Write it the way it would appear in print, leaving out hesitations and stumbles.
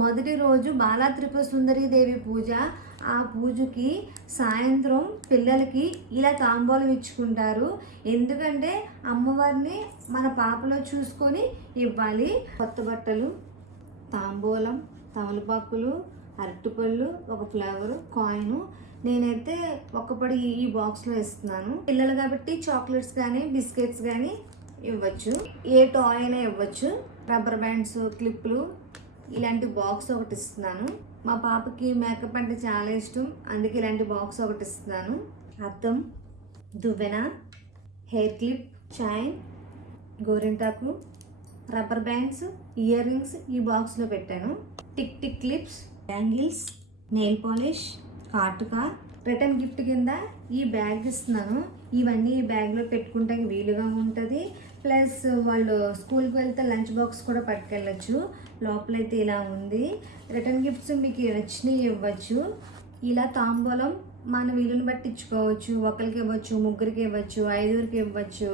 మొదటి రోజు బాలా త్రిపుర సుందరి దేవి పూజ. ఆ పూజకి సాయంత్రం పిల్లలకి ఇలా తాంబూలం ఇచ్చుకుంటారు. ఎందుకంటే అమ్మవారిని మన పాపలో చూసుకొని ఇవ్వాలి. కొత్త బట్టలు, తాంబూలం, తమలపాకులు, అరటిపళ్ళు, ఒక ఫ్లవర్, కాయిన్. నేనైతే ఒక్కపడి ఈ బాక్స్లో ఇస్తున్నాను. పిల్లలు కాబట్టి చాక్లెట్స్ కానీ బిస్కెట్స్ కానీ ఇవ్వచ్చు. ఏ టాయ్ అయినా ఇవ్వచ్చు. రబ్బర్ బ్యాండ్స్, క్లిప్లు, ఇలాంటి బాక్స్ ఒకటి ఇస్తున్నాను. మా పాపకి మేకప్ అంటే చాలా ఇష్టం, అందుకే ఇలాంటి బాక్స్ ఒకటి ఇస్తున్నాను. అద్దం, దువ్వెన, హెయిర్ క్లిప్, చైన్, గోరింటాకు, రబ్బర్ బ్యాండ్స్, ఇయర్ రింగ్స్ ఈ బాక్స్లో పెట్టాను. Tick tick clips, bangles, nail polish, కాటుక. రిటర్న్ గిఫ్ట్ కింద ఈ బ్యాగ్ ఇస్తున్నాను. ఇవన్నీ ఈ బ్యాగ్లో పెట్టుకుంటే వీలుగా ఉంటుంది. ప్లస్ వాళ్ళు స్కూల్కి వెళ్తే లంచ్ బాక్స్ కూడా పట్టుకెళ్ళచ్చు. లోపలైతే ఇలా ఉంది. రిటర్న్ గిఫ్ట్స్ మీకు నచ్చినవి ఇవ్వచ్చు. ఇలా తాంబూలం మన వీలుని బట్టి ఇచ్చుకోవచ్చు. ఒకరికి ఇవ్వచ్చు, ముగ్గురికి ఇవ్వచ్చు, 5గురికి ఇవ్వచ్చు.